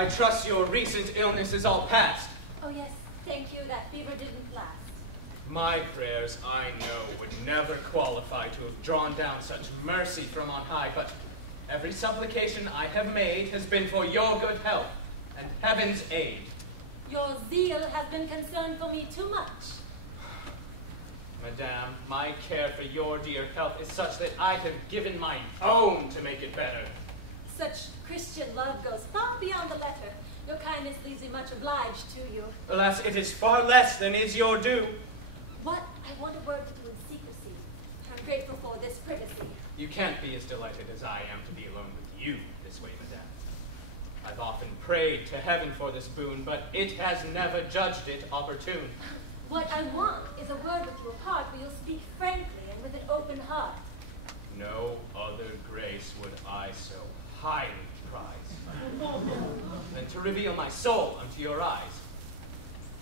I trust your recent illness is all past. Oh yes, thank you, that fever didn't last. My prayers, I know, would never qualify to have drawn down such mercy from on high, but every supplication I have made has been for your good health and heaven's aid. Your zeal has been concerned for me too much. Madame, my care for your dear health is such that I have given my own to make it better. Such Christian love goes far beyond the letter. Your kindness leaves me much obliged to you. Alas, it is far less than is your due. What? I want a word with you in secrecy. I'm grateful for this privacy. You can't be as delighted as I am to be alone with you this way, Madame. I've often prayed to heaven for this boon, but it has never judged it opportune. What I want is a word with you apart where you'll speak frankly and with an open heart. No other grace would I so highly prize than to reveal my soul unto your eyes,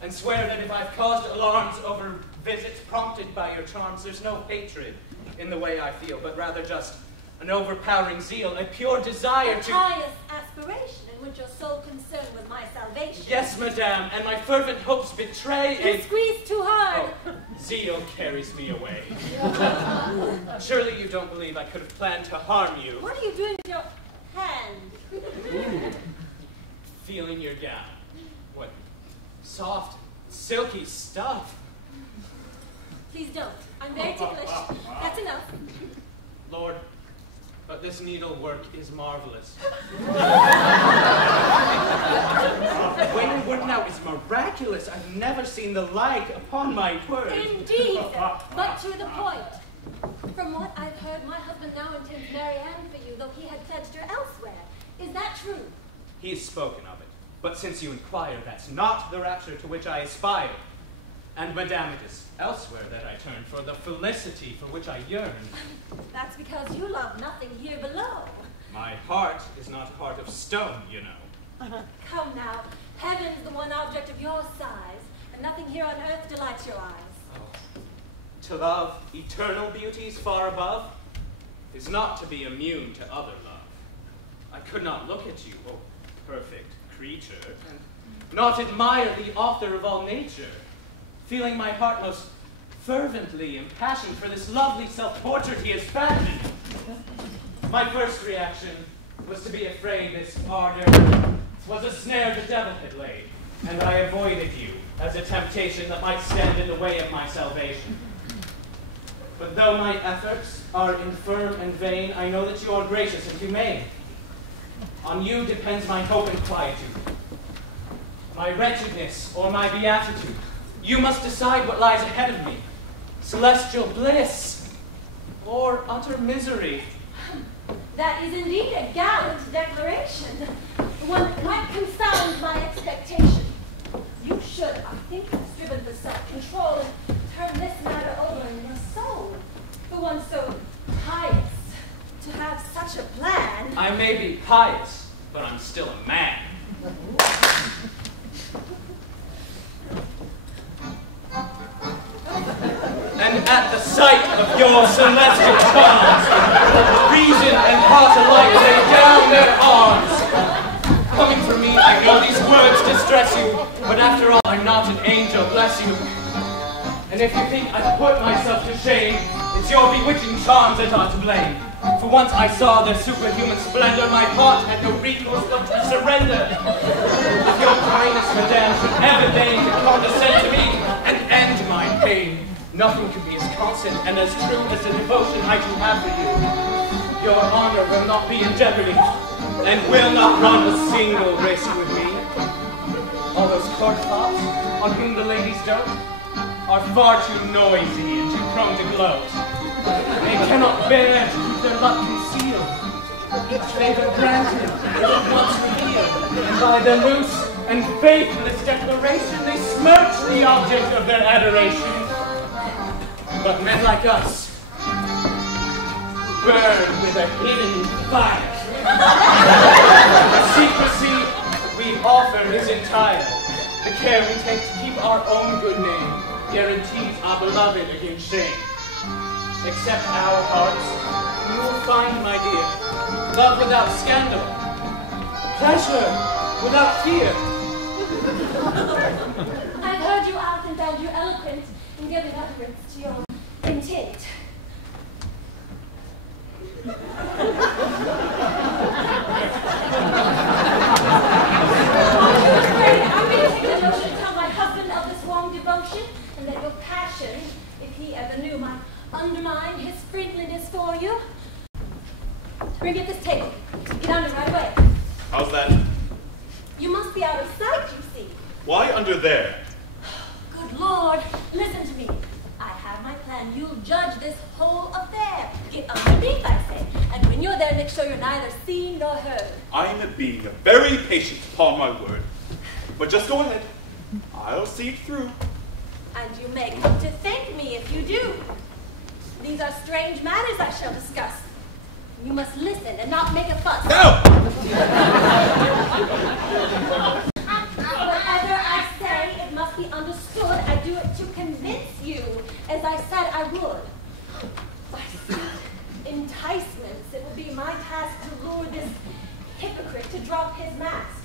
and swear that if I've caused alarms over visits prompted by your charms, there's no hatred in the way I feel, but rather just an overpowering zeal, a pure desire to... A pious aspiration in which your sole concern was my salvation. Yes, Madame, and my fervent hopes betray You squeeze too hard. Oh, zeal carries me away. Surely you don't believe I could have planned to harm you. What are you doing with your hand? Feeling your gown. What soft, silky stuff. Please don't. I'm very ticklish. That's enough. Lord, but this needlework is marvelous. The way you work now is miraculous. I've never seen the like, upon my word. Indeed, but to the point. From what I've heard, my husband now intends Mary Ann for you, though he had pledged her elsewhere. Is that true? He's spoken of it. But since you inquire, that's not the rapture to which I aspire. And, Madame, it is elsewhere that I turn for the felicity for which I yearn. That's because you love nothing here below. My heart is not a heart of stone, you know. Come now, heaven's the one object of your size, and nothing here on earth delights your eyes. Oh. To love eternal beauties far above is not to be immune to other love. I could not look at you, oh perfect creature, and not admire the author of all nature, feeling my heart most fervently impassioned for this lovely self-portrait he has fashioned. My first reaction was to be afraid this ardor was a snare the devil had laid, and I avoided you as a temptation that might stand in the way of my salvation. But though my efforts are infirm and vain, I know that you are gracious and humane. On you depends my hope and quietude, my wretchedness or my beatitude. You must decide what lies ahead of me, celestial bliss or utter misery. That is indeed a gallant declaration, one that might confound my expectation. You should, I think, have striven for self-control and turn this matter over in your soul. For one so pious, to have such a plan. I may be pious, but I'm still a man. And at the sight of your celestial charms, reason and heart alike lay down their arms. Coming from me, I know these words distress you, but after all, I'm not an angel, bless you. And if you think I've put myself to shame, it's your bewitching charms that are to blame. For once I saw their superhuman splendor, my heart had no recourse but to surrender. If your kindness, Madame, should ever deign to condescend to me and end my pain, nothing could be as constant and as true as the devotion I do have for you. Your honor will not be in jeopardy, and will not run a single race with me. All those court fops on whom the ladies dote are far too noisy and too prone to gloat. They cannot bear to keep their luck concealed. Each favor granted is at once revealed, and by their loose and faithless declaration they smirch the object of their adoration. But men like us burn with a hidden fire. The secrecy we offer is entire. The care we take to keep our own good name guarantees our beloved against shame. Accept our hearts, and you will find, my dear, love without scandal, pleasure without fear. I've heard you out and found you eloquent in giving utterance to your intent. I'm going to take the notion to tell my husband of this warm devotion, and that your passion, if he ever knew, might undermine his friendliness for you. Bring it this table. Get under right away. How's that? You must be out of sight, you see. Why under there? Good Lord, listen to me. I have my plan. You'll judge this whole affair. Get underneath, I say. And when you're there, make sure you're neither seen nor heard. I'm being very patient, upon my word. But just go ahead. I'll see it through. And you may come to thank me if you do. These are strange matters I shall discuss. You must listen and not make a fuss. No! Whatever I say, it must be understood. I do it to convince you, as I said I would. By enticements, it will be my task to lure this hypocrite to drop his mask,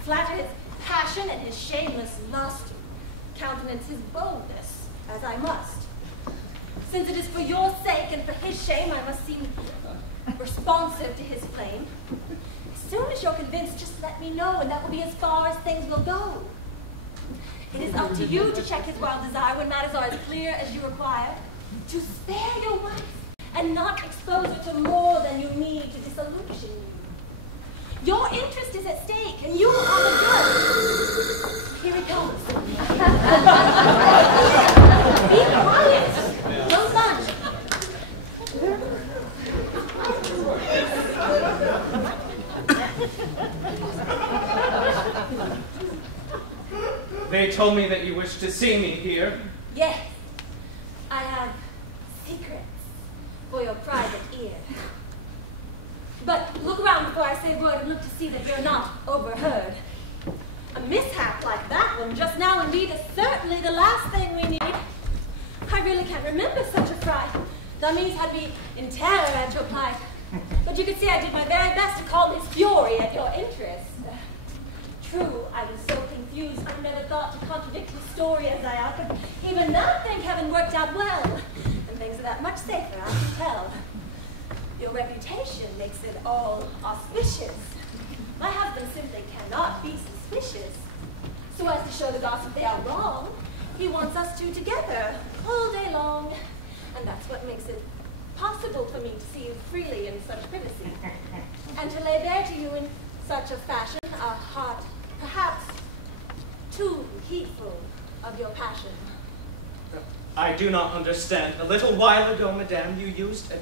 flatter his passion and his shameless lust, countenance his boldness, as I must. Since it is for your sake and for his shame, I must seem responsive to his claim. As soon as you're convinced, just let me know, and that will be as far as things will go. It is up to you to check his wild desire when matters are as clear as you require, to spare your wife and not expose her to more than you need to disillusion you. Your interest is at stake, and you are the judge. Here it comes. Be quiet. Don't lunge. They told me that you wished to see me here. Yes, I have secrets for your private ear. But look around before I say a word and look to see that you're not overheard. A mishap like that one just now indeed is certainly the last thing we need. I really can't remember such a fright. Dummies had me in terror at your plight. But you could see I did my very best to calm his fury at your interest. True, I was so confused I never thought to contradict his story as I ought, but even now thank heaven worked out well. And things are that much safer, I can tell. Your reputation makes it all auspicious. My husband simply cannot be suspicious. So as to show the gossip they are wrong, he wants us two together all day long. And that's what makes it possible for me to see you freely in such privacy. And to lay bare to you in such a fashion a heart perhaps too heedful of your passion. I do not understand. A little while ago, madame, you used a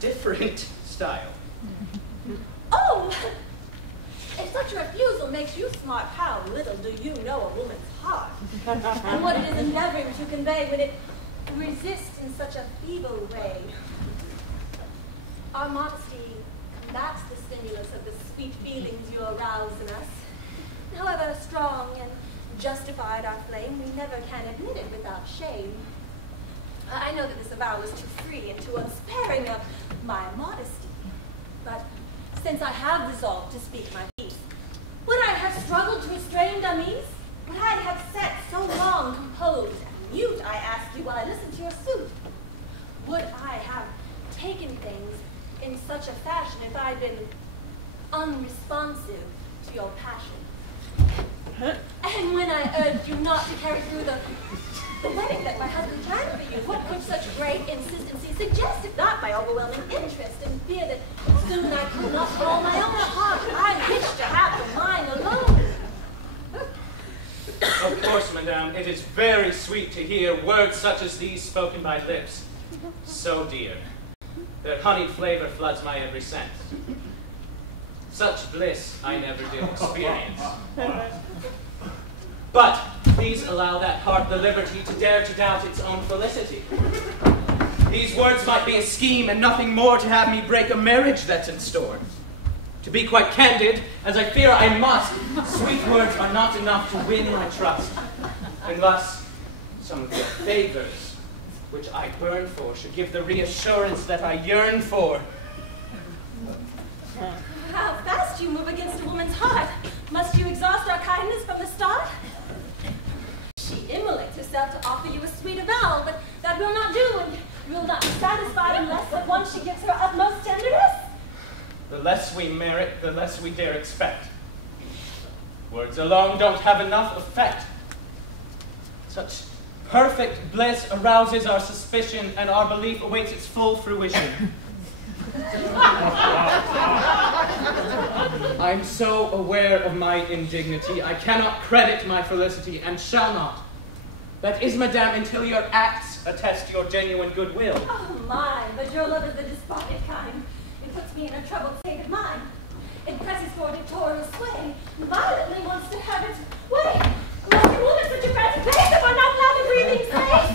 different style. Oh! If such a refusal makes you smart, how little do you know a woman's heart, and what it is endeavoring to convey when it resists in such a feeble way. Our modesty combats the stimulus of the sweet feelings you arouse in us. However strong and justified our flame, we never can admit it without shame. I know that this avowal is too free and too unsparing of my modesty, but since I have resolved to speak my piece, would I have struggled to restrain dummies? Would I have sat so long composed and mute, I ask you, while I listened to your suit? Would I have taken things in such a fashion if I'd been unresponsive to your passion? And when I urged you not to carry through the wedding that my husband planned for you, what could such great insistency suggest if not my overwhelming interest and fear that soon I could not call my own heart? I wish to have the mine alone. Of course, madame, it is very sweet to hear words such as these spoken by lips so dear. Their honeyed flavor floods my every sense. Such bliss I never did experience. But please allow that heart the liberty to dare to doubt its own felicity. These words might be a scheme and nothing more to have me break a marriage that's in store. To be quite candid, as I fear I must, sweet words are not enough to win my trust, unless some of your favors, which I burn for, should give the reassurance that I yearn for. How fast you move against a woman's heart. Must you exhaust our kindness from the start? She immolates herself to offer you a sweet avowal, but that will not do, and you will not be satisfied unless at once she gives her utmost tenderness. The less we merit, the less we dare expect. Words alone don't have enough effect. Such perfect bliss arouses our suspicion, and our belief awaits its full fruition. I'm so aware of my indignity, I cannot credit my felicity, and shall not. That is, madame, until your acts attest your genuine goodwill. Oh my, but your love is the despotic kind. It puts me in a troubled state of mind. It presses for dictatorial sway, and violently wants to have its way. Must a woman such a frantic pace if I'm not allowed to breathing space?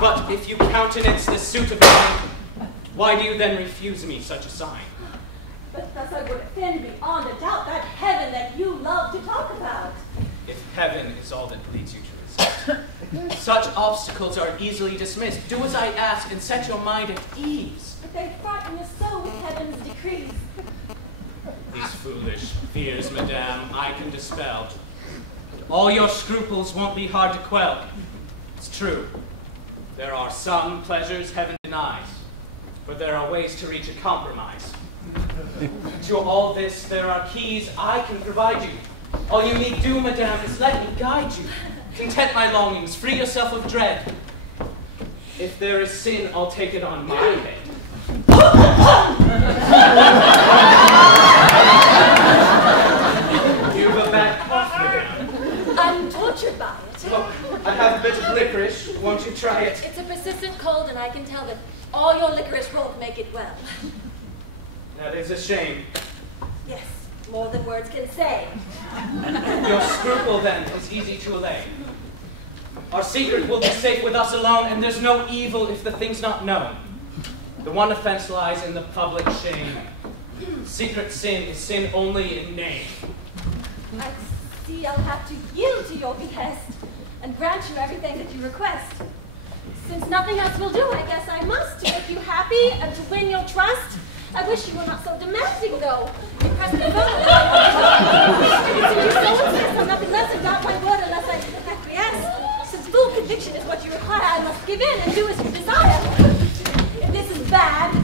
But if you countenance this suit of mine, why do you then refuse me such a sign? But thus I would offend beyond a doubt that heaven that you love to talk about. If heaven is all that leads you to resist, such obstacles are easily dismissed. Do as I ask and set your mind at ease. But they frighten your soul with heaven's decrees. These foolish fears, madame, I can dispel. All your scruples won't be hard to quell. It's true. There are some pleasures heaven denies, but there are ways to reach a compromise. To all this, there are keys I can provide you. All you need do, madame, is let me guide you. Content my longings, free yourself of dread. If there is sin, I'll take it on my head. You've a bad cough, madame. I'm tortured by it. Oh, I have a bit of licorice. Won't you try it? It's a persistent cold, and I can tell that all your licorice won't make it well. That is a shame. Yes, more than words can say. Your scruple, then, is easy to allay. Our secret will be safe with us alone, and there's no evil if the thing's not known. The one offense lies in the public shame. Secret sin is sin only in name. I see I'll have to yield to your behest and grant you everything that you request. Since nothing else will do, I guess I must, to make you happy and to win your trust. I wish you were not so demanding, though. You press me both. You so insist on nothing less than doubt my word unless I acquiesce. Since full conviction is what you require, I must give in and do as you desire. If this is bad,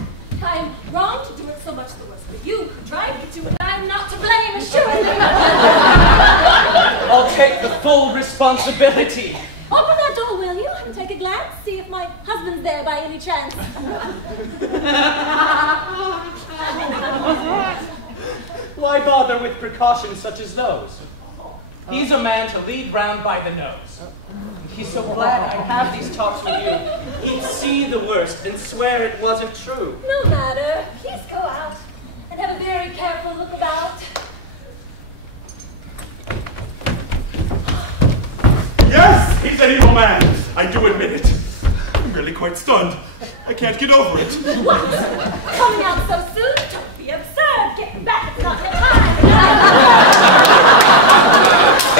I'm wrong to do it, so much the worse for you who drive me to it. I'm not to blame, assuredly. I'll take the full responsibility. Open that door, will you, and take a glance, see if my husband's there by any chance. Why bother with precautions such as those? He's a man to lead round by the nose. He's so glad I have these talks with you. He'd see the worst and swear it wasn't true. No matter. Please go out and have a very careful look about. Yes, he's an evil man. I do admit it. I'm really quite stunned. I can't get over it. What? Coming out so soon? Don't be absurd. Get back. It's not the time.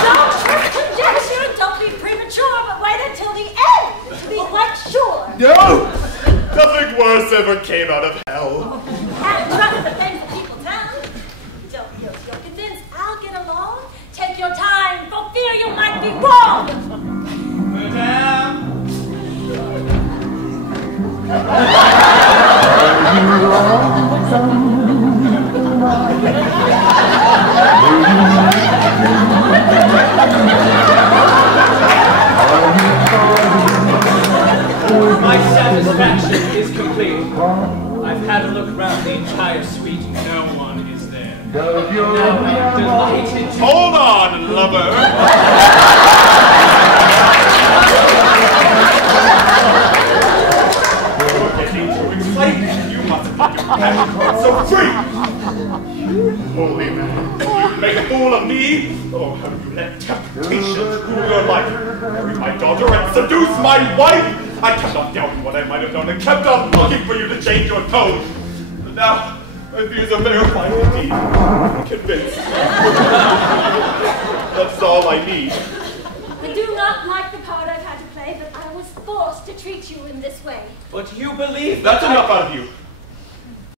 Don't conjecture. Don't be premature, but wait until the end to be quite sure. No! Nothing worse ever came out of hell. And trust the things that people tell. Don't feel so convinced I'll get along. Take your time, for fear you might be wrong. Madame. My satisfaction is complete. I've had a look around the entire suite. No one is there. Now I'm delighted to... Hold on, lover. You're getting too excited. You must put your passion so free. Holy man, you make a fool of me? Or have you let temptation rule your life? Marry my daughter and seduce my wife? I kept on doubting what I might have done and kept on looking for you to change your tone. But now, my views are verified indeed. I'm convinced. That's all I need. I do not like the part I've had to play, but I was forced to treat you in this way. But you believe That's enough out of you.